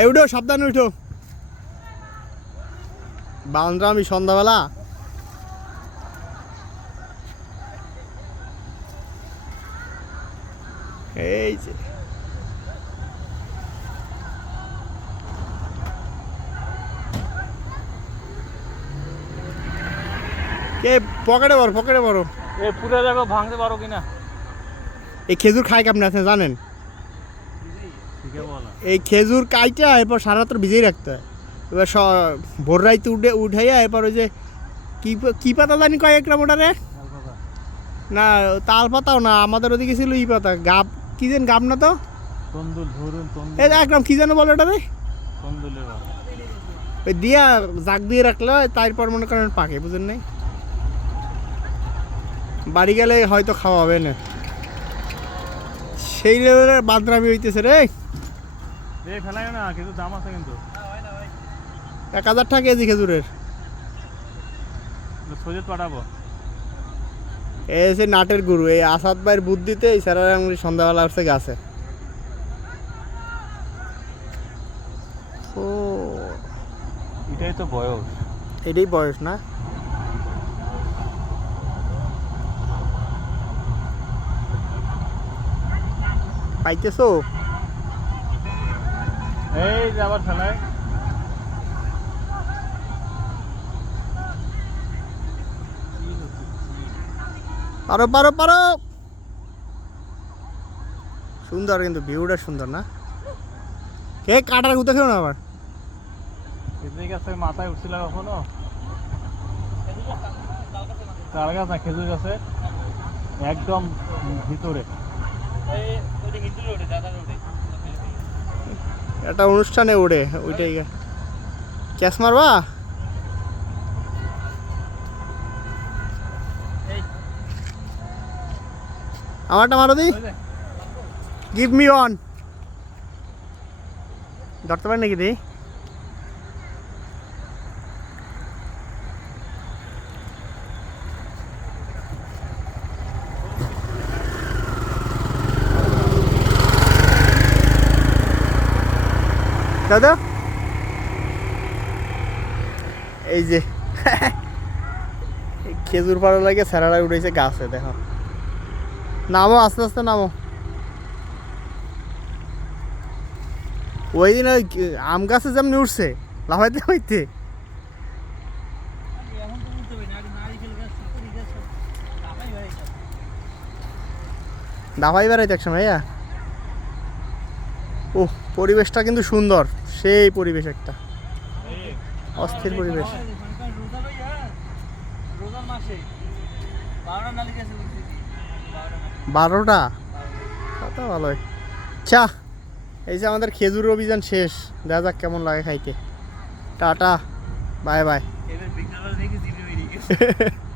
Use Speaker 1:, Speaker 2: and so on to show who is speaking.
Speaker 1: এই উঠো সাবধানে উঠো। বাউন্ডরা আমি সন্ধ্যাবেলা। এই যে। কে পকেটে বড় পকেটে বড়
Speaker 2: এ পুরো দেখো ভাঙতে পারো কিনা?
Speaker 1: এই খেজুর খায় কেমন আছে জানেন? এই খেজুর কাইটা এরপর সারা রাত্র ভিজেই রাখতে হয়। এবার স- ভোর রাইতে উঠে উঠাইয়া এরপর ওই যে কি কি পাতা জানি কয়েক গ্রাম ওটারে? না তাল পাতাও না আমাদের ওদিকে ছিল ই পাতা গাব কি যেন গাব না তো? এই একদম কি যেন বলে ওটারে? ওই দিয়া জাগ দিয়ে রাখলে তারপর মনে করেন পাকে বুঝেন নাই? বাড়ি গেলে হয়তো খাওয়া হবে না। সেই লেভেলের বাদরামি হইতেছে রে।
Speaker 2: ফেলাই না কিন্তু দাম আছে কিন্তু।
Speaker 1: এক হাজার টাকা কেজি খেজুরের।
Speaker 2: পাঠাবো।
Speaker 1: এই নাটের গুরু এই আসাদ ভাইয়ের বুদ্ধিতে এই স্যারের আঙুলি সন্ধ্যাবেলা আসছে গাছে। ও।
Speaker 2: এটাই তো বয়স।
Speaker 1: এটাই বয়স না? পাইতেছো?
Speaker 2: এই যে আবার ফেলাই।
Speaker 1: পারো পারো পারো। সুন্দর কিন্তু ভিউটা সুন্দর না? কে কাটার গুতে খেও না আবার?
Speaker 2: খেজুর গাছে মাথায় উঠছিল কখনো তাল গাছ না খেজুর গাছে একদম ভিতরে।
Speaker 1: একটা অনুষ্ঠানে ওড়ে ওইটাই ক্যাশ মারবা? আমারটা মারো দি। গিভ মি অন ধরতে পারি নাকি দি? দাদা এই যে, খেজুর পাড়া লাগে স্যারারা উঠেছে গাছে, দেখো। নামো, আস্তে আস্তে নামো। ওই দিন ওই আম গাছে যেমনি উঠছে, লাফাইতে হইতে দাফাই বেড়াইতে একসময়, ভাইয়া। ও পরিবেশটা কিন্তু সুন্দর। সেই পরিবেশ একটা। অস্থির পরিবেশ। বারোটা? কত ভালোই চা এই যে আমাদের খেজুর অভিযান শেষ। দেখা যাক কেমন লাগে খাইতে। Tata bye bye.